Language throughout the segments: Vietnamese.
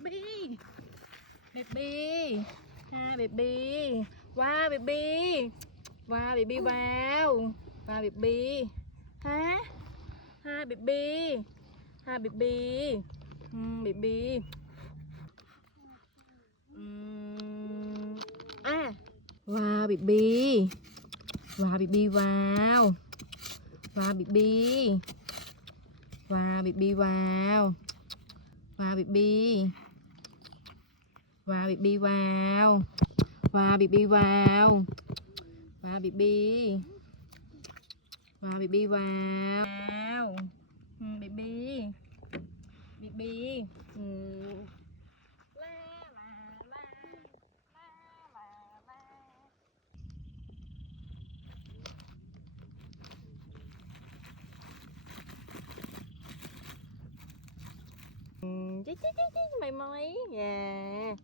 baby, baby, ha baby, wow baby, wow baby vào, wow baby, ha, ha baby, ha baby, baby, à, wow baby, wow baby vào, wow baby, wow baby vào. Wow baby, wow baby vào, wow baby vào, wow baby, wow baby vào, baby, baby, la la la la la la. Chứ mày mày yeah.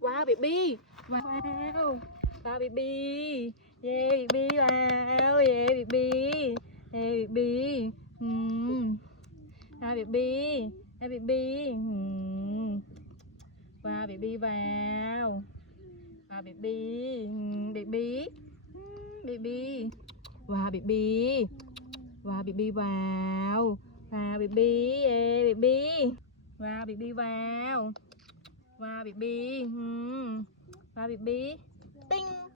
Wow baby, wow, wow baby, yeah baby, wow, yeah baby, yeah baby, wow baby, yeah baby, wow baby vào, wow baby, baby, baby, wow baby, wow baby vào, wow baby, yeah baby, wow baby vào, wow baby, wow baby, tinh.